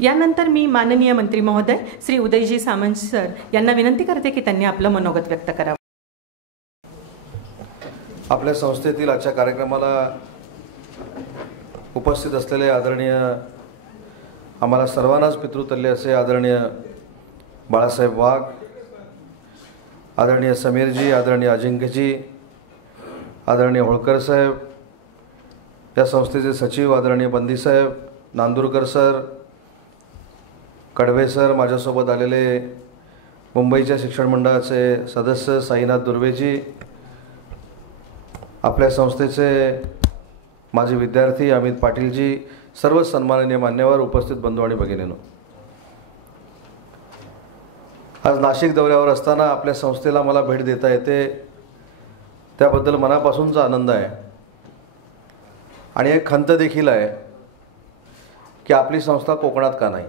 यानंतर मी माननीय मंत्री महोदय श्री उदयजी सामंत सर यांना विनंती करते की त्यांनी आपलं मनोगत व्यक्त करावं. आपल्या संस्थेतील आजच्या कार्यक्रमाला उपस्थित असलेले आदरणीय आम्हाला सर्वांनाच पितृतल्य असे आदरणीय बाळासाहेब वाघ, आदरणीय समीरजी, आदरणीय अजिंक्यजी, आदरणीय होळकर साहेब, या संस्थेचे सचिव आदरणीय बंदीसाहेब, नांदुरकर सर, कडवे सर, माझ्यासोबत आलेले मुंबईच्या शिक्षण मंडळाचे सदस्य साईनाथ दुर्वेजी, आपल्या संस्थेचे माजी विद्यार्थी अमित पाटीलजी, सर्व सन्माननीय मान्यवर, उपस्थित बंधू आणि भगिनींनो, आज नाशिक दौऱ्यावर असताना आपल्या संस्थेला मला भेट देता येते त्याबद्दल मनापासूनचा आनंद आहे आणि एक खंत देखील आहे की आपली संस्था कोकणात का नाही.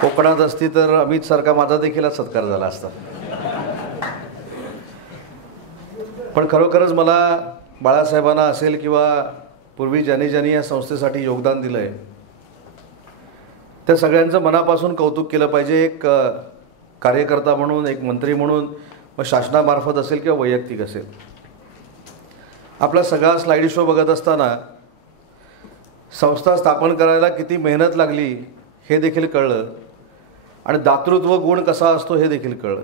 कोकणात असती तर अमित सारखा माझा देखील सत्कार झाला असता. पण खरोखरच मला बाळासाहेबांना असेल किंवा पूर्वी ज्यांनी ज्यांनी या संस्थेसाठी योगदान दिलं आहे त्या सगळ्यांचं मनापासून कौतुक केलं पाहिजे. एक कार्यकर्ता म्हणून, एक मंत्री म्हणून, मग शासनामार्फत असेल किंवा वैयक्तिक असेल. आपला सगळा स्लाइड शो बघत असताना संस्था स्थापन करायला किती मेहनत लागली हे देखील कळलं आणि दातृत्व गुण कसा असतो हे देखील कळलं.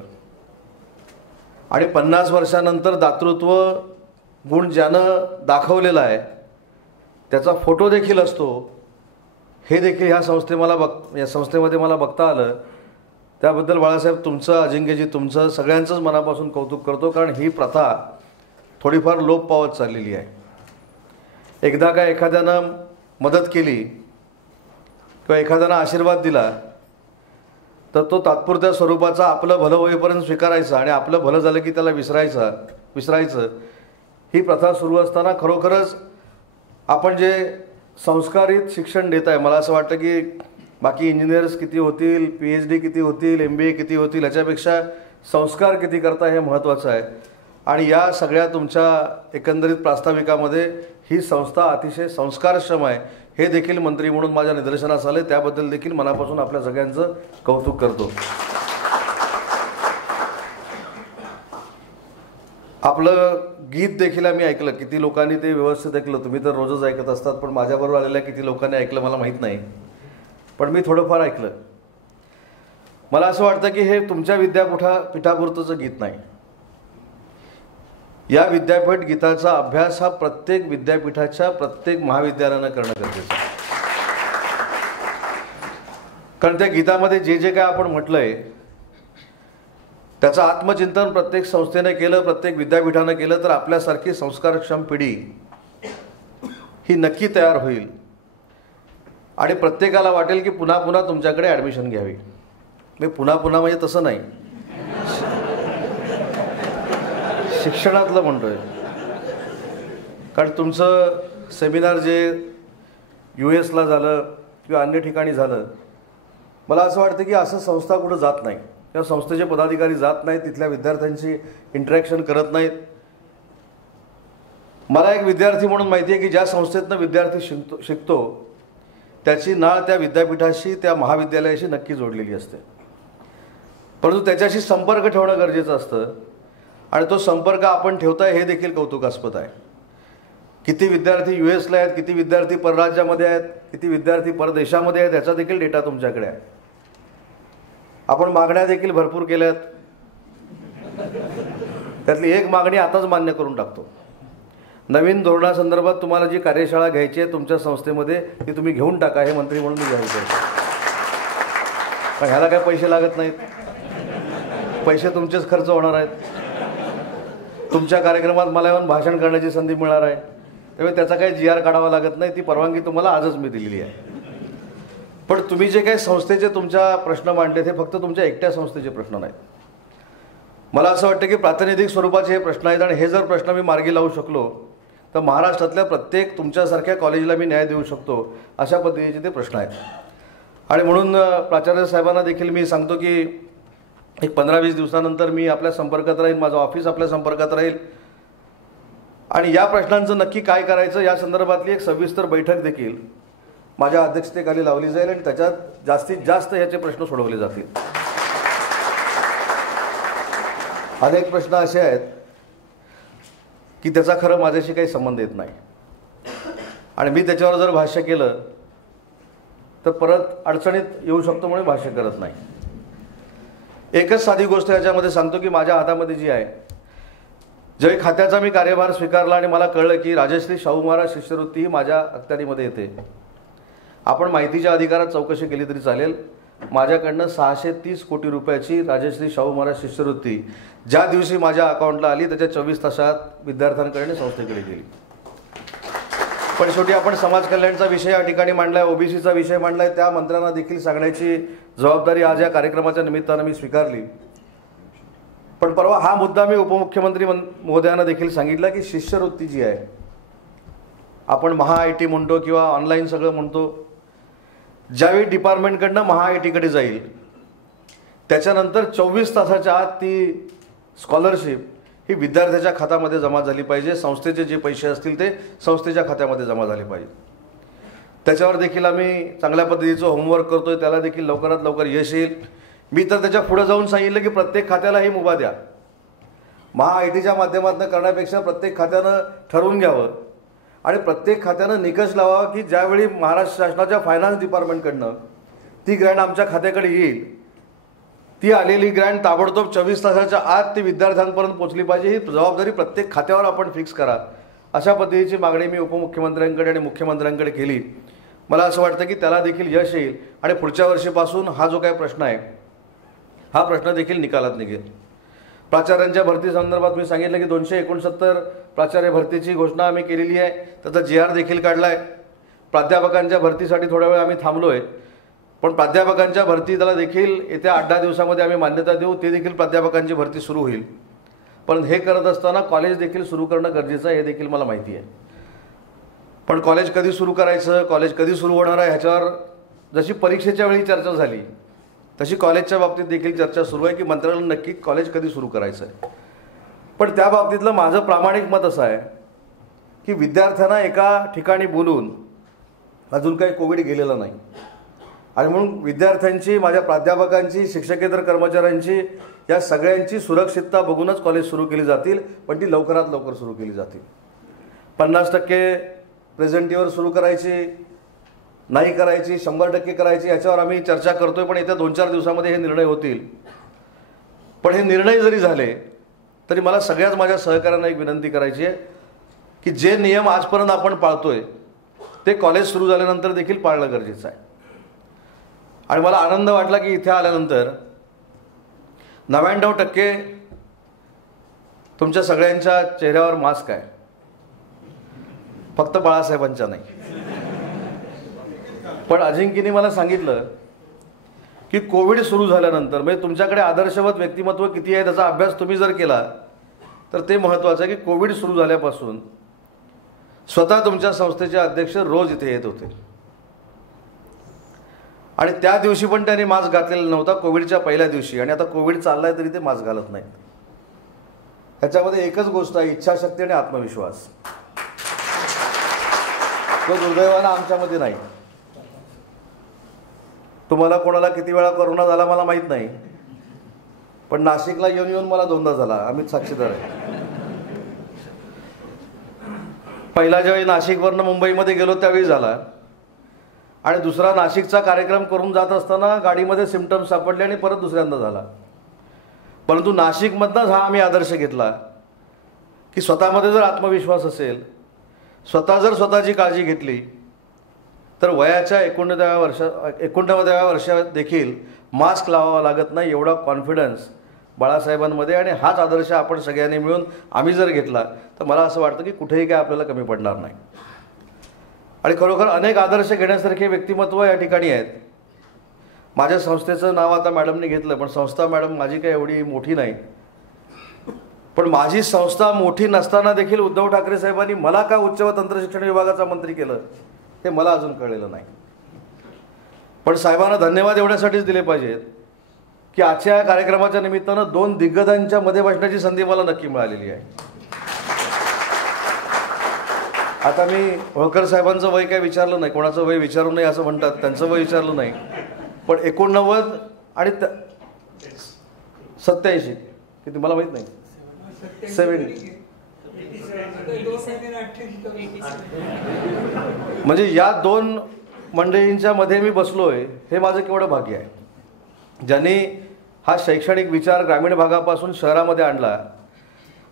आणि 50 वर्षानंतर दातृत्व गुण ज्यानं दाखवलेला आहे त्याचा फोटो देखील असतो हे देखील या संस्थेमध्ये मला बघता आलं. त्याबद्दल बाळासाहेब तुमचं, अजिंक्यजी तुमचं, सगळ्यांचंच मनापासून कौतुक करतो. कारण ही प्रथा थोडीफार लोप पावत चाललेली आहे. एकदा का एखाद्यानं मदत केली किंवा एखाद्यानं आशीर्वाद दिला तर तो तात्पुरत्या स्वरूपाचा आपलं भलं होईपर्यंत स्वीकारायचा आणि आपलं भलं झालं की त्याला विसरायचं ही प्रथा सुरू असताना खरोखरच आपण जे संस्कारित शिक्षण देत आहे, मला असं वाटतं की बाकी इंजिनियर्स किती होतील, PhD किती होतील, MBA किती होतील, याच्यापेक्षा संस्कार किती करता हे महत्त्वाचं आहे. आणि या सगळ्या तुमच्या एकंदरीत प्रास्ताविकामध्ये ही संस्था अतिशय संस्कारक्षम आहे हे देखील मंत्री म्हणून माझ्या निदर्शनास आले. त्याबद्दल देखील मनापासून आपल्या सगळ्यांचं कौतुक करतो. आपलं गीत देखील आम्ही ऐकलं. किती लोकांनी ते व्यवस्थित ऐकलं, तुम्ही तर रोजच ऐकत असतात, पण माझ्याबरोबर आलेल्या किती लोकांनी ऐकलं मला माहीत नाही, पण मी थोडंफार ऐकलं. मला असं वाटतं की हे तुमच्या विद्यापीठापुरतंचं गीत नाही. या विद्यापीठ गीताचा अभ्यास हा प्रत्येक विद्यापीठाच्या प्रत्येक महाविद्यालयानं करणं गरजेचं आहे. कारण त्या गीतामध्ये जे जे काय आपण म्हटलंय त्याचं आत्मचिंतन प्रत्येक संस्थेने केलं, प्रत्येक विद्यापीठानं केलं तर आपल्यासारखी संस्कारक्षम पिढी ही नक्की तयार होईल आणि प्रत्येकाला वाटेल की पुन्हा पुन्हा तुमच्याकडे ॲडमिशन घ्यावी. मी पुन्हा पुन्हा म्हणजे तसं नाही, शिक्षणातलं म्हणतोय. कारण तुमचं सेमिनार जे US ला झालं किंवा अन्य ठिकाणी झालं, मला असं वाटतं की असं संस्था कुठं जात नाही किंवा संस्थेचे पदाधिकारी जात नाहीत, तिथल्या विद्यार्थ्यांशी इंटरॅक्शन करत नाहीत. मला एक विद्यार्थी म्हणून माहिती आहे की ज्या संस्थेतनं विद्यार्थी शिकतो त्याची नाळ त्या विद्यापीठाशी, त्या महाविद्यालयाशी नक्की जोडलेली असते. परंतु त्याच्याशी संपर्क ठेवणं गरजेचं असतं आणि तो संपर्क आपण ठेवताय हे देखील कौतुकास्पद आहे. किती विद्यार्थी US ला आहेत, किती विद्यार्थी परराज्यामध्ये आहेत, किती विद्यार्थी परदेशामध्ये आहेत, याचा देखील डेटा तुमच्याकडे आहे. आपण मागण्या देखील भरपूर केल्यात. त्यातली एक मागणी आताच मान्य करून टाकतो. नवीन धोरणासंदर्भात तुम्हाला जी कार्यशाळा घ्यायची आहे तुमच्या संस्थेमध्ये ती तुम्ही घेऊन टाका, हे मंत्री म्हणून मी जाहीर करतो. पण ह्याला काय पैसे लागत नाहीत, पैसे तुमचेच खर्च होणार आहेत. तुमच्या कार्यक्रमात मला येऊन भाषण करण्याची संधी मिळणार आहे, त्यामुळे त्याचा काही GR काढावा लागत नाही. ती परवानगी तुम्हाला आजच मी दिलेली आहे. पण तुम्ही जे काही संस्थेचे तुमच्या प्रश्न मांडले ते फक्त तुमच्या एकट्या संस्थेचे प्रश्न नाहीत. मला असं वाटतं की प्रातिनिधिक स्वरूपाचे हे प्रश्न आहेत आणि हे जर प्रश्न मी मार्गी लावू शकलो तर महाराष्ट्रातल्या प्रत्येक तुमच्यासारख्या कॉलेजला मी न्याय देऊ शकतो, अशा पद्धतीचे ते प्रश्न आहेत. आणि म्हणून प्राचार्य साहेबांना देखील मी सांगतो की एक 15-20 दिवसानंतर मी आपल्या संपर्कात राहील, माझं ऑफिस आपल्या संपर्कात राहील. आणि या प्रश्नांचं नक्की काय करायचं या संदर्भातली एक सविस्तर बैठक देखील माझ्या अध्यक्षतेखाली लावली जाईल आणि त्याच्यात जास्तीत जास्त याचे प्रश्न सोडवले जातील. अनेक प्रश्न असे आहेत की त्याचा खरं माझ्याशी काही संबंध येत नाही आणि मी त्याच्यावर जर भाष्य केलं तर परत अडचणीत येऊ शकतो म्हणून भाष्य करत नाही. एकच साधी गोष्ट याच्यामध्ये सांगतो की माझ्या हातामध्ये जी आहे, ज्यावेळी खात्याचा मी कार्यभार स्वीकारला आणि मला कळलं की राजश्री शाहू महाराज शिष्यवृत्ती ही माझ्या अखत्यारीमध्ये येते. आपण माहितीच्या अधिकारात चौकशी केली तरी चालेल. माझ्याकडनं 630 कोटी रुपयाची राजश्री शाहू महाराज शिष्यवृत्ती ज्या दिवशी माझ्या अकाउंटला आली त्याच्या 24 तासात विद्यार्थ्यांकडे संस्थेकडे गेली. पण शेवटी आपण समाज कल्याणचा विषय या ठिकाणी मांडलाय, ओबीसीचा विषय मांडलाय, त्या मंत्र्यांना देखील सांगण्याची जबाबदारी आज या कार्यक्रमाच्या निमित्तानं मी स्वीकारली. पण परवा हा मुद्दा मी उपमुख्यमंत्री महोदयांना देखील सांगितला की शिष्यवृत्ती जी आहे, आपण महा-आय-टी म्हणतो किंवा ऑनलाईन सगळं म्हणतो, ज्यावेळी डिपार्टमेंटकडनं महा-आय-टीकडे जाईल त्याच्यानंतर 24 तासाच्या आत ती स्कॉलरशिप ही विद्यार्थ्याच्या खात्यामध्ये जमा झाली पाहिजे. संस्थेचे जे पैसे असतील ते संस्थेच्या खात्यामध्ये जमा झाले पाहिजे. त्याच्यावर देखील आम्ही चांगल्या पद्धतीचं होमवर्क करतोय, त्याला देखील लवकरात लवकर यश येईल. मी तर त्याच्या पुढे जाऊन सांगितलं की प्रत्येक खात्याला ही मुभा द्या. महा-आय-टीच्या माध्यमातून करण्यापेक्षा प्रत्येक खात्यानं ठरवून घ्यावं आणि प्रत्येक खात्यानं निकष लावावा की ज्यावेळी महाराष्ट्र शासनाच्या फायनान्स डिपार्टमेंटकडनं ती ग्रँट आमच्या खात्याकडे येईल, ती आलेली ग्रँट ताबडतोब 24 तासाच्या आत ती विद्यार्थ्यांपर्यंत पोहोचली पाहिजे. ही जबाबदारी प्रत्येक खात्यावर आपण फिक्स करा. अशा पद्धतीची मागणी मी उपमुख्यमंत्र्यांकडे आणि मुख्यमंत्र्यांकडे केली. मला असं वाटतं की त्याला देखील यश येईल आणि पुढच्या वर्षीपासून हा जो काही प्रश्न आहे हा प्रश्न देखील निकालात निघेल. प्राचार्यांच्या भरती संदर्भात मी सांगितलं की 269 प्राचार्य भरतीची घोषणा आम्ही केलेली आहे. त्याचा GR देखील काढला आहे. प्राध्यापकांच्या भरतीसाठी थोडा वेळ आम्ही थांबलो आहे, पण प्राध्यापकांच्या भरती त्याला देखील येत्या 8-10 दिवसामध्ये आम्ही मान्यता देऊ. ते देखील प्राध्यापकांची भरती सुरू होईल. पण हे करत असताना कॉलेज देखील सुरू करणं गरजेचं आहे, हे देखील मला माहिती आहे. पण कॉलेज कधी सुरू करायचं, कॉलेज कधी सुरू होणार आहे ह्याच्यावर जशी परीक्षेच्या वेळी चर्चा झाली तशी कॉलेजच्या बाबतीत देखील चर्चा सुरू आहे की मंत्र्याला नक्की कॉलेज कधी सुरू करायचं आहे. पण त्या बाबतीतलं माझं प्रामाणिक मत असं आहे की विद्यार्थ्यांना एका ठिकाणी बोलून अजून काही कोविड गेलेलं नाही आणि म्हणून विद्यार्थ्यांची, माझ्या प्राध्यापकांची, शिक्षकेतर कर्मचाऱ्यांची, या सगळ्यांची सुरक्षितता बघूनच कॉलेज सुरू केली जातील. पण ती लवकरात लवकर सुरू केली जातील. 50% प्रेझेंटीवर सुरू करायची, नाही करायची, 100% करायची, याच्यावर आम्ही चर्चा करतोय. पण येत्या 2-4 दिवसामध्ये हे निर्णय होतील. पण हे निर्णय जरी झाले तरी मला सगळ्याच माझ्या सहकाऱ्यांना एक विनंती करायची आहे की जे नियम आजपर्यंत आपण पाळतोय ते कॉलेज सुरू झाल्यानंतर देखील पाळणं गरजेचं आहे. आणि मला आनंद वाटला की इथे आल्यानंतर 99% तुमच्या सगळ्यांच्या चेहऱ्यावर मास्क आहे, फक्त बाळासाहेबांच्या नाही. पण अजिंक्यने मला सांगितलं की कोविड सुरू झाल्यानंतर म्हणजे तुमच्याकडे आदर्शवत व्यक्तिमत्व किती आहे त्याचा अभ्यास तुम्ही जर केला तर ते महत्त्वाचं आहे की कोविड सुरू झाल्यापासून स्वतः तुमच्या संस्थेचे अध्यक्ष रोज इथे येत होते आणि त्या दिवशी पण त्यांनी मास्क घातलेला नव्हता, कोविडच्या पहिल्या दिवशी. आणि आता कोविड चाललाय तरी ते मास्क घालत नाहीत. ह्याच्यामध्ये एकच गोष्ट आहे, इच्छाशक्ती आणि आत्मविश्वास. तो दुर्दैवानं आमच्यामध्ये नाही. तुम्हाला कोणाला किती वेळा कोरोना झाला मला माहीत नाही, पण नाशिकला येऊन येऊन मला 2दा झाला. आम्ही साक्षीदार आहे. पहिला ज्यावेळी नाशिकवरनं मुंबईमध्ये गेलो त्यावेळी झाला आणि दुसरा नाशिकचा कार्यक्रम करून जात असताना गाडीमध्ये सिम्पटम्स सापडले आणि परत दुसऱ्यांदा झाला. परंतु नाशिकमधनंच हा आम्ही आदर्श घेतला की स्वतःमध्ये जर आत्मविश्वास असेल, स्वतः जर स्वतःची काळजी घेतली तर वयाच्या 89व्या वर्षात देखील मास्क लावावा लागत नाही, एवढा कॉन्फिडन्स बाळासाहेबांमध्ये. आणि हाच आदर्श आपण सगळ्यांनी मिळून आम्ही जर घेतला तर मला असं वाटतं की कुठेही काय आपल्याला कमी पडणार नाही. आणि खरोखर अनेक आदर्श घेण्यासारखे व्यक्तिमत्व या ठिकाणी आहेत. माझ्या संस्थेचं नाव आता मॅडमने घेतलं, पण संस्था मॅडम माझी काही एवढी मोठी नाही. पण माझी संस्था मोठी नसताना देखील उद्धव ठाकरे साहेबांनी मला का उच्च व तंत्रशिक्षण विभागाचा मंत्री केलं हे मला अजून कळलेलं नाही. पण साहेबांना धन्यवाद एवढ्यासाठीच दिले पाहिजेत की आजच्या कार्यक्रमाच्या निमित्तानं 2 दिग्गजांच्या मध्ये बसण्याची संधी मला नक्की मिळालेली आहे. आता मी होळकर साहेबांचं वय काय विचारलं नाही, कोणाचं वय विचारू नये असं म्हणतात, त्यांचं वय विचारलं नाही, पण 89 आणि 87 किती मला माहीत नाही, 70 म्हणजे या दोन मंडळींच्या मध्ये मी बसलोय, हे माझं केवढं भाग्य आहे. ज्यांनी हा शैक्षणिक विचार ग्रामीण भागापासून शहरामध्ये आणला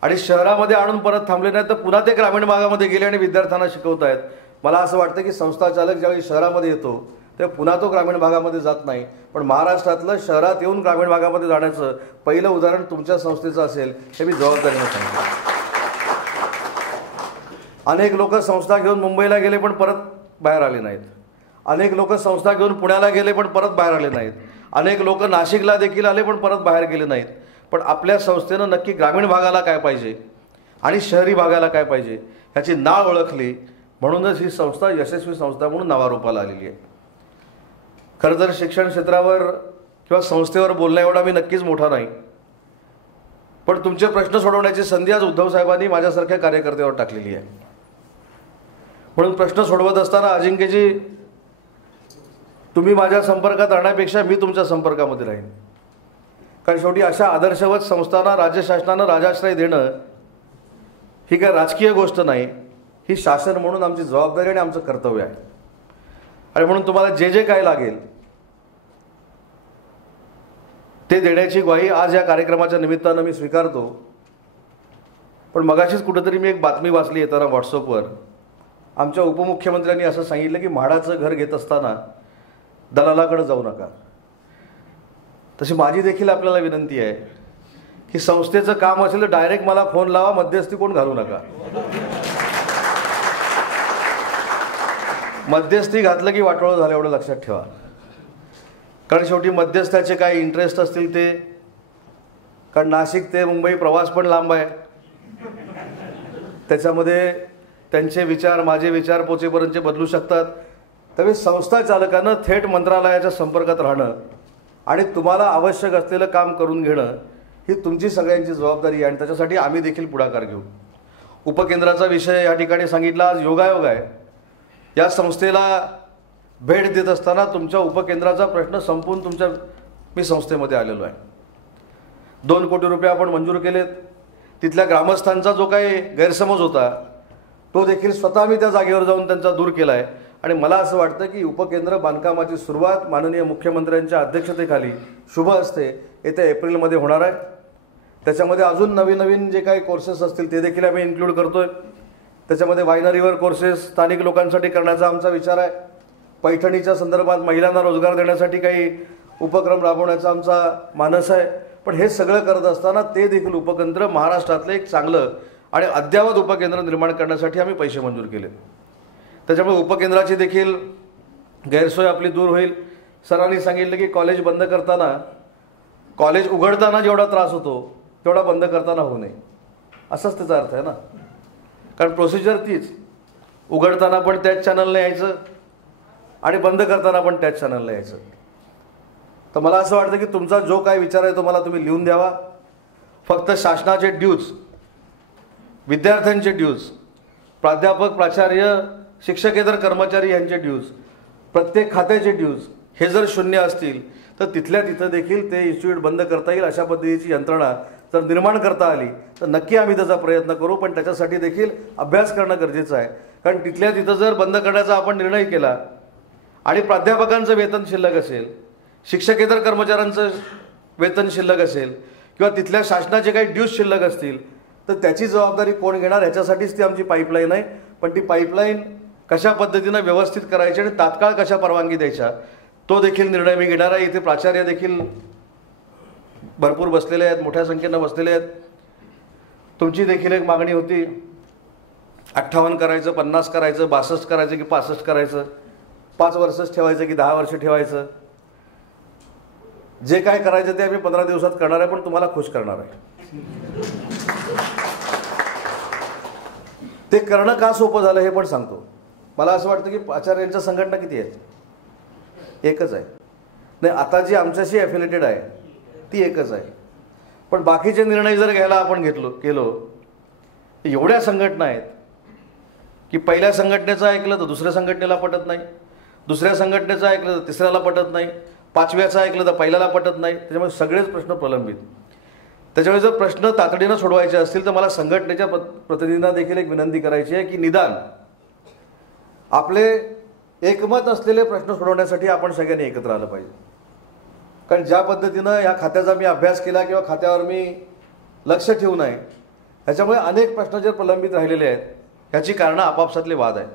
आणि शहरामध्ये आणून परत थांबले नाही तर पुन्हा ते ग्रामीण भागामध्ये गेले आणि विद्यार्थ्यांना शिकवत आहेत. मला असं वाटतं की संस्था चालक ज्यावेळी शहरामध्ये येतो तेव्हा पुन्हा तो ग्रामीण भागामध्ये जात नाही, पण महाराष्ट्रातलं शहरात येऊन ग्रामीण भागामध्ये जाण्याचं पहिलं उदाहरण तुमच्या संस्थेचं असेल हे मी जबाबदारीने सांगतो. अनेक लोक संस्था घेऊन मुंबईला गेले पण परत बाहेर आले नाहीत, अनेक लोक संस्था घेऊन पुण्याला गेले पण परत बाहेर आले नाहीत, अनेक लोक नाशिकला देखील आले पण परत बाहेर गेले नाहीत. पण आपल्या संस्थेनं नक्की ग्रामीण भागाला काय पाहिजे आणि शहरी भागाला काय पाहिजे ह्याची नाळ ओळखली, म्हणूनच ही संस्था यशस्वी संस्था म्हणून नावारूपाला आलेली आहे. खरं तर शिक्षण क्षेत्रावर किंवा संस्थेवर बोलण्या एवढा मी नक्कीच मोठा नाही, पण तुमचे प्रश्न सोडवण्याची संधी आज उद्धव साहेबांनी माझ्यासारख्या कार्यकर्त्यावर टाकलेली आहे. म्हणून प्रश्न सोडवत असताना अजिंक्यजी, तुम्ही माझ्या संपर्कात राहण्यापेक्षा मी तुमच्या संपर्कामध्ये राहीन, कारण शेवटी अशा आदर्शवत संस्थांना राज्य शासनानं राजाश्रय देणं ही काय राजकीय गोष्ट नाही, ही शासन म्हणून आमची जबाबदारी आणि आमचं कर्तव्य आहे. आणि म्हणून तुम्हाला जे जे काय लागेल ते देण्याची ग्वाही आज या कार्यक्रमाच्या निमित्तानं मी स्वीकारतो. पण मगाशीच कुठेतरी मी एक बातमी वाचली येताना व्हॉट्सअपवर, आमच्या उपमुख्यमंत्र्यांनी असं सांगितलं की म्हाडाचं घर घेत असताना दलालाकडे जाऊ नका. तशी माझी देखील आपल्याला विनंती आहे की संस्थेचं काम असेल तर डायरेक्ट मला फोन लावा, मध्यस्थी कोण घालू नका. मध्यस्थी घातलं की वाटोळं झालं एवढं लक्षात ठेवा, कारण शेवटी मध्यस्थाचे काय इंटरेस्ट असतील ते, कारण नाशिक ते मुंबई प्रवास पण लांब आहे, त्याच्यामध्ये त्यांचे विचार माझे विचार पोचेपर्यंतचे बदलू शकतात. त्यामुळे संस्था चालकानं थेट मंत्रालयाच्या संपर्कात राहणं आणि तुम्हाला आवश्यक असलेलं काम करून घेणं ही तुमची सगळ्यांची जबाबदारी आहे आणि त्याच्यासाठी आम्ही देखील पुढाकार घेऊ. उपकेंद्राचा विषय या ठिकाणी सांगितला, आज योगायोग आहे. या संस्थेला भेट देत असताना तुमच्या उपकेंद्राचा प्रश्न संपून मी संस्थेमध्ये आलेलो आहे. 2 कोटी रुपये आपण मंजूर केलेत. तिथल्या ग्रामस्थांचा जो काही गैरसमज होता तो देखील स्वतः मी त्या जागेवर जाऊन त्यांचा दूर केला आहे. आणि मला असं वाटतं की उपकेंद्र बांधकामाची सुरुवात माननीय मुख्यमंत्र्यांच्या अध्यक्षतेखाली शुभ हस्ते येत्या एप्रिलमध्ये होणार आहे. त्याच्यामध्ये अजून नवीन नवीन जे काही कोर्सेस असतील ते देखील आम्ही इन्क्लूड करतोय. त्याच्यामध्ये वायनरीवर कोर्सेस स्थानिक लोकांसाठी करण्याचा आमचा विचार आहे. पैठणीच्या संदर्भात महिलांना रोजगार देण्यासाठी काही उपक्रम राबवण्याचा आमचा मानस आहे. पण हे सगळं करत असताना ते देखील उपकेंद्र महाराष्ट्रातलं एक चांगलं आणि अद्ययावत उपकेंद्र निर्माण करण्यासाठी आम्ही पैसे मंजूर केले. त्याच्यामुळे उपकेंद्राची देखील गैरसोय आपली दूर होईल. सरांनी सांगितलं की कॉलेज बंद करताना, कॉलेज उघडताना जेवढा त्रास होतो तेवढा बंद करताना होऊ नये, असाच त्याचा अर्थ आहे ना. कारण प्रोसिजर तीच, उघडताना पण त्याच चॅनलला यायचं आणि बंद करताना पण त्याच चॅनलला यायचं. तर मला असं वाटतं की तुमचा जो काय विचार आहे तो मला तुम्ही लिहून द्यावा. फक्त शासनाचे ड्यूज, विद्यार्थ्यांचे ड्यूज, प्राध्यापक प्राचार्य शिक्षकेतर कर्मचारी यांचे ड्यूज, प्रत्येक खात्याचे ड्यूज हे जर शून्य असतील तर तिथल्या तिथं देखील ते इन्स्टिट्यूट बंद करता येईल अशा पद्धतीची यंत्रणा जर निर्माण करता आली तर नक्की आम्ही त्याचा प्रयत्न करू. पण त्याच्यासाठी देखील अभ्यास करणं गरजेचं आहे. कारण तिथल्या तिथं जर बंद करण्याचा आपण निर्णय केला आणि प्राध्यापकांचं वेतन शिल्लक असेल, शिक्षकेतर कर्मचाऱ्यांचं वेतन शिल्लक असेल किंवा तिथल्या शासनाचे काही ड्यूज शिल्लक असतील तर त्याची जबाबदारी कोण घेणार, ह्याच्यासाठीच ती आमची पाईपलाईन आहे. पण ती पाईपलाईन कशा पद्धतीनं व्यवस्थित करायची आणि तात्काळ कशा परवानगी द्यायच्या तो देखील निर्णय मी घेणार आहे. इथे प्राचार्य देखील भरपूर बसलेले आहेत, मोठ्या संख्येनं बसलेले आहेत. तुमची देखील एक मागणी होती, 58 करायचं, 50 करायचं, 62 करायचं की 65 करायचं, 5 वर्षच ठेवायचं की 10 वर्ष ठेवायचं. जे काय करायचं ते आम्ही 15 दिवसात करणार आहे, पण तुम्हाला खुश करणार आहे. ते करणं का सोपं झालं हे पण सांगतो. मला असं वाटतं की आचार्यांच्या संघटना किती आहेत? एकच आहे. नाही, आता जी आमच्याशी ॲफिलेटेड आहे ती एकच आहे. पण बाकीचे निर्णय जर घ्यायला आपण केलो, एवढ्या संघटना आहेत की पहिल्या संघटनेचं ऐकलं तर दुसऱ्या संघटनेला पटत नाही, दुसऱ्या संघटनेचं ऐकलं तर तिसऱ्याला पटत नाही, पाचव्याचं ऐकलं तर पहिल्याला पटत नाही. त्याच्यामुळे सगळेच प्रश्न प्रलंबित. त्याच्यामुळे जर प्रश्न तातडीनं सोडवायचे असतील तर मला संघटनेच्या प्रतिनिधींना देखील एक विनंती करायची आहे की निदान आपले एकमत असलेले प्रश्न सोडवण्यासाठी आपण सगळ्यांनी एकत्र आलं पाहिजे. कारण ज्या पद्धतीनं ह्या खात्याचा मी अभ्यास केला किंवा खात्यावर मी लक्ष ठेवू नये, ह्याच्यामुळे अनेक प्रश्न जे प्रलंबित राहिलेले आहेत ह्याची कारणं आपापसातले वाद आहेत.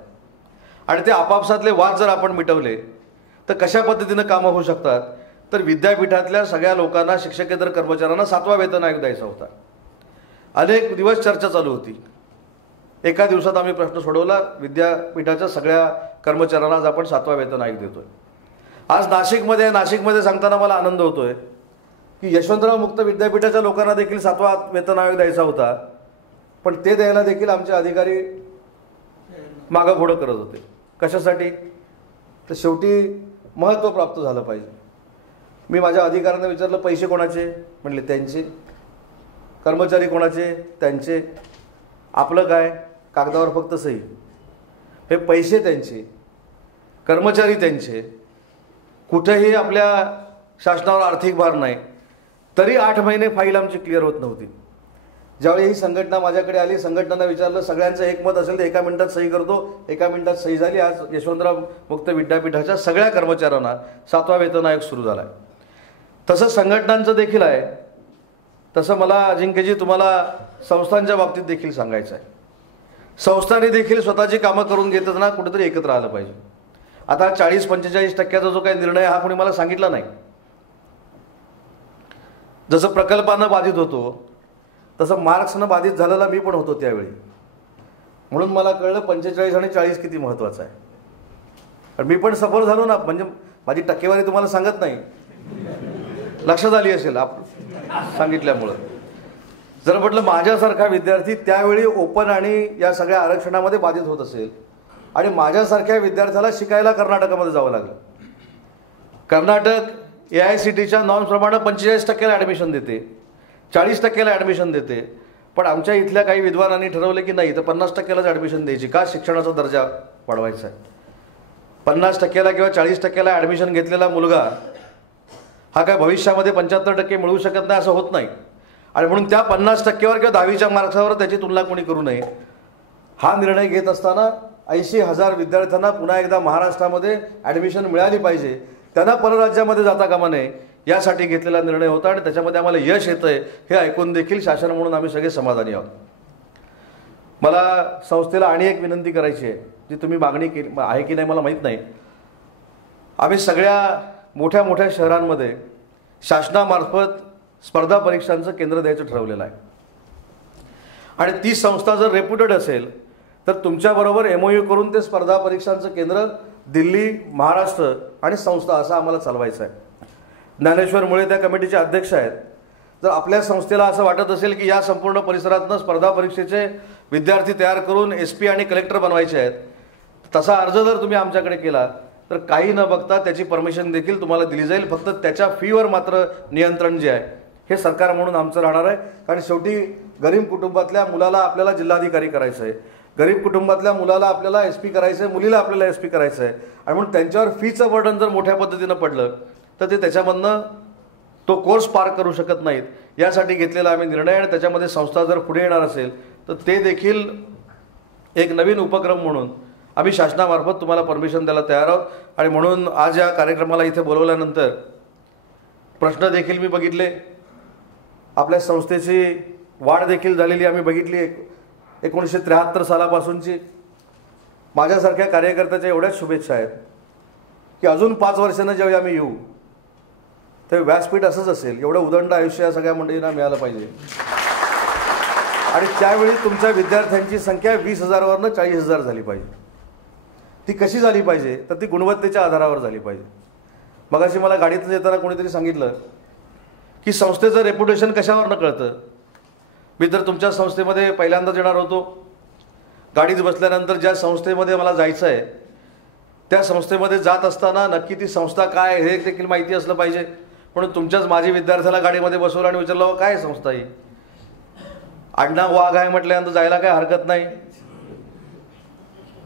आणि ते आपापसातले वाद जर आपण मिटवले तर कशा पद्धतीनं कामं होऊ शकतात. तर विद्यापीठातल्या सगळ्या लोकांना, शिक्षकेतर कर्मचाऱ्यांना 7वा वेतन आयोग द्यायचा होता. अनेक दिवस चर्चा चालू होती. एका दिवसात आम्ही प्रश्न सोडवला. विद्यापीठाच्या सगळ्या कर्मचाऱ्यांना आज आपण 7वा वेतन आयोग देतोय. आज नाशिकमध्ये सांगताना मला आनंद होतोय की यशवंतराव मुक्त विद्यापीठाच्या लोकांना देखील 7वा वेतन आयोग द्यायचा होता, पण ते द्यायला देखील आमचे अधिकारी मागं पुढं करत होते. कशासाठी? तर शेवटी महत्त्व प्राप्त झालं पाहिजे. मी माझ्या अधिकाऱ्यांना विचारलं, पैसे कोणाचे? म्हणले त्यांचे. कर्मचारी कोणाचे? त्यांचे. आपलं काय? कागदावर फक्त सही. हे पैसे त्यांचे, कर्मचारी त्यांचे, कुठेही आपल्या शासनावर आर्थिक भार नाही. तरी 8 महिने फाईल आमची क्लिअर होत नव्हती. ज्यावेळी ही संघटना माझ्याकडे आली, संघटनांना विचारलं, सगळ्यांचं एकमत असेल तर एका मिनिटात सही करतो. एका मिनिटात सही झाली. आज यशवंतराव मुक्त विद्यापीठाच्या सगळ्या कर्मचाऱ्यांना 7वा वेतन आयोग सुरू झाला आहे. तसं संघटनांचं देखील आहे. तसं मला अजिंक्यजी तुम्हाला संस्थांच्या बाबतीत देखील सांगायचं आहे. संस्थांनी देखील स्वतःची कामं करून घेताना कुठेतरी एकत्र आलं पाहिजे. आता 40-45% जो काही निर्णय हा कोणी मला सांगितला नाही. जसं प्रकल्पानं बाधित होतो तसं मार्क्सनं बाधित झालेला मी पण होतो त्यावेळी. म्हणून मला कळलं 45 आणि 40 किती महत्त्वाचं आहे. पण मी पण सफर झालो ना. म्हणजे माझी टक्केवारी तुम्हाला सांगत नाही, लक्षात आली असेल सांगितल्यामुळं. जर म्हटलं माझ्यासारखा विद्यार्थी त्यावेळी ओपन आणि या सगळ्या आरक्षणामध्ये बाधित होत असेल आणि माझ्यासारख्या विद्यार्थ्याला शिकायला कर्नाटकामध्ये जावं लागलं. कर्नाटक AICTEच्या नॉर्म्सप्रमाणे 45% ॲडमिशन देते, 40% ॲडमिशन देते. पण आमच्या इथल्या काही विद्वानांनी ठरवलं की नाही, तर 50%लाच ॲडमिशन द्यायची. का? शिक्षणाचा दर्जा वाढवायचा आहे. 50%ला किंवा 40%ला ॲडमिशन घेतलेला मुलगा हा काय भविष्यामध्ये 75% मिळवू शकत नाही, असं होत नाही. आणि म्हणून त्या 50%वर किंवा 10वीच्या मार्क्सवर त्याची तुलना कोणी करू नये. हा निर्णय घेत असताना 80,000 विद्यार्थ्यांना पुन्हा एकदा महाराष्ट्रामध्ये ॲडमिशन मिळाली पाहिजे, त्यांना परराज्यामध्ये जाता कामा नये, यासाठी घेतलेला निर्णय होता. आणि त्याच्यामध्ये आम्हाला यश येतंय हे ऐकून देखील शासन म्हणून आम्ही सगळे समाधानी आहोत. मला संस्थेला आणि एक विनंती करायची आहे, जी तुम्ही मागणी केली आहे की नाही मला माहीत नाही. आम्ही सगळ्या मोठ्या मोठ्या शहरांमध्ये शासनामार्फत स्पर्धा परीक्षांचं केंद्र द्यायचं ठरवलेलं आहे. आणि ती संस्था जर रेप्युटेड असेल तर तुमच्याबरोबर MOU करून ते स्पर्धा परीक्षांचं केंद्र दिल्ली, महाराष्ट्र आणि संस्था असं आम्हाला चालवायचं आहे. ज्ञानेश्वर मुळे त्या कमिटीचे अध्यक्ष आहेत. जर आपल्या संस्थेला असं वाटत असेल की या संपूर्ण परिसरातनं स्पर्धा परीक्षेचे विद्यार्थी तयार करून SP आणि कलेक्टर बनवायचे आहेत, तसा अर्ज जर तुम्ही आमच्याकडे केला तर काही न बघता त्याची परमिशन देखील तुम्हाला दिली जाईल. फक्त त्याच्या फीवर मात्र नियंत्रण जे आहे हे सरकार म्हणून आमचं राहणार आहे. कारण शेवटी गरीब कुटुंबातल्या मुलाला आपल्याला जिल्हाधिकारी करायचं आहे, गरीब कुटुंबातल्या मुलाला आपल्याला SP करायचं आहे, मुलीला आपल्याला SP करायचं आहे. आणि म्हणून त्यांच्यावर फीचं बर्डन जर मोठ्या पद्धतीनं पडलं तर ते त्याच्यामधनं तो कोर्स पार करू शकत नाहीत. यासाठी घेतलेला आम्ही निर्णय. आणि त्याच्यामध्ये संस्था जर पुढे येणार असेल तर ते देखील एक नवीन उपक्रम म्हणून आम्ही शासनामार्फत तुम्हाला परमिशन द्यायला तयार आहोत. आणि म्हणून आज या कार्यक्रमाला इथे बोलवल्यानंतर प्रश्न देखील मी बघितले, आपल्या संस्थेची वाढ देखील झालेली आम्ही बघितली. 1973 सालापासूनची माझ्यासारख्या कार्यकर्त्याच्या एवढ्याच शुभेच्छा आहेत की अजून 5 वर्षांना ज्यावेळी आम्ही येऊ ते व्यासपीठ असंच असेल. एवढं उदंड आयुष्य या सगळ्या मंडळींना मिळालं पाहिजे. आणि त्यावेळी तुमच्या विद्यार्थ्यांची संख्या 20,000वरनं 40,000 झाली पाहिजे. ती कशी झाली पाहिजे? तर ती गुणवत्तेच्या आधारावर झाली पाहिजे. मगाशी मला गाडीतून येताना कोणीतरी सांगितलं की संस्थेचं रेप्युटेशन कशावरनं कळतं. मी तर तुमच्या संस्थेमध्ये पहिल्यांदाच येणार होतो. गाडीत बसल्यानंतर ज्या संस्थेमध्ये मला जायचं आहे त्या संस्थेमध्ये जात असताना नक्की ती संस्था काय हे देखील माहिती असलं पाहिजे. म्हणून तुमच्याच माझी विद्यार्थ्याला गाडीमध्ये बसवलं आणि विचारलं, काय संस्था ही? आडनाव वाघ आहे म्हटल्यानंतर जायला काय हरकत नाही.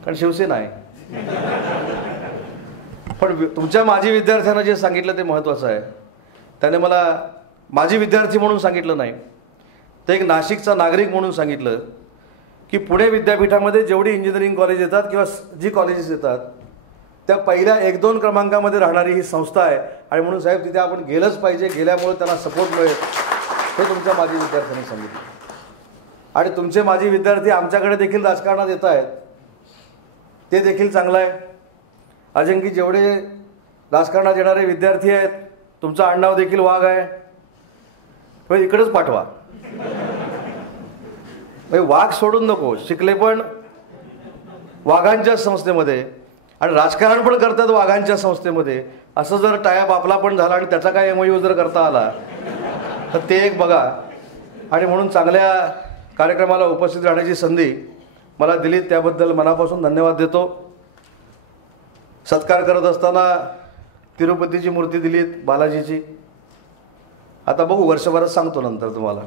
कारण शिवसेना आहे. पण तुमच्या माजी विद्यार्थ्यांना जे सांगितलं ते महत्त्वाचं आहे. त्याने मला माजी विद्यार्थी म्हणून सांगितलं नाही, तर एक नाशिकचा नागरिक म्हणून सांगितलं की पुणे विद्यापीठामध्ये जेवढी इंजिनिअरिंग कॉलेज येतात किंवा जी कॉलेजेस येतात त्या पहिल्या 1-2 क्रमांकामध्ये राहणारी ही संस्था आहे आणि म्हणून साहेब तिथे आपण गेलंच पाहिजे, गेल्यामुळे त्यांना सपोर्ट मिळेल, हे तुमच्या माजी विद्यार्थ्यांनी सांगितलं. आणि तुमचे माजी विद्यार्थी आमच्याकडे देखील राजकारणात येत आहेत, ते देखील चांगलं आहे. अजंकी जेवढे राजकारणात येणारे विद्यार्थी आहेत, तुमचं आडनाव देखील वाघ आहे, पण इकडेच पाठवा. वाघ सोडून नको, शिकले पण वाघांच्या संस्थेमध्ये आणि राजकारण पण करतात वाघांच्या संस्थेमध्ये, असं जर टायअप आपला पण झाला आणि त्याचा काय MOU जर करता आला तर ते एक बघा. आणि म्हणून चांगल्या कार्यक्रमाला उपस्थित राहण्याची संधी मला दिली त्याबद्दल मनापासून धन्यवाद देतो. सत्कार करत असताना तिरुपतीची मूर्ती दिलीत, बालाजीची. आता बघू, वर्षभरात सांगतो नंतर तुम्हाला.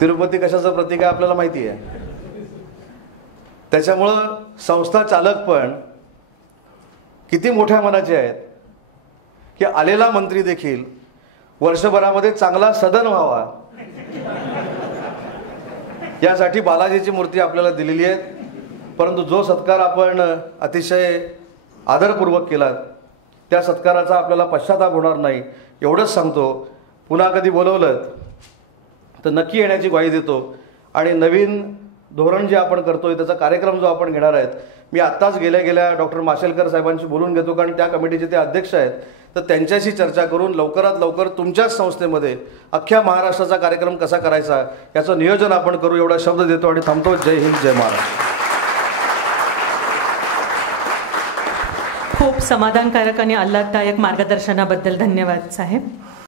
तिरुपती कशाचं प्रतीक आहे आपल्याला माहिती आहे. त्याच्यामुळं संस्था चालक पण किती मोठ्या मनाचे आहेत की आलेला मंत्री देखील वर्षभरामध्ये चांगला सदन व्हावा यासाठी बालाजीची मूर्ती आपल्याला दिलेली आहे. परंतु जो सत्कार आपण अतिशय आदरपूर्वक केला त्या सत्काराचा आपल्याला पश्चाताप होणार नाही एवढंच सांगतो. पुन्हा कधी बोलवलं तर नक्की येण्याची ग्वाही देतो. आणि नवीन धोरण जे आपण करतोय त्याचा कार्यक्रम जो आपण घेणार आहेत, मी आत्ताच गेल्या डॉक्टर माशेलकर साहेबांशी बोलून घेतो, कारण त्या कमिटीचे ते अध्यक्ष आहेत. तर त्यांच्याशी चर्चा करून लवकरात लवकर तुमच्याच संस्थेमध्ये अख्ख्या महाराष्ट्राचा कार्यक्रम कसा करायचा याचं नियोजन आपण करू, एवढा शब्द देतो आणि थांबतो. जय हिंद, जय महाराष्ट्र. खूप समाधानकारक आणि आल्हाददायक मार्गदर्शनाबद्दल धन्यवाद साहेब.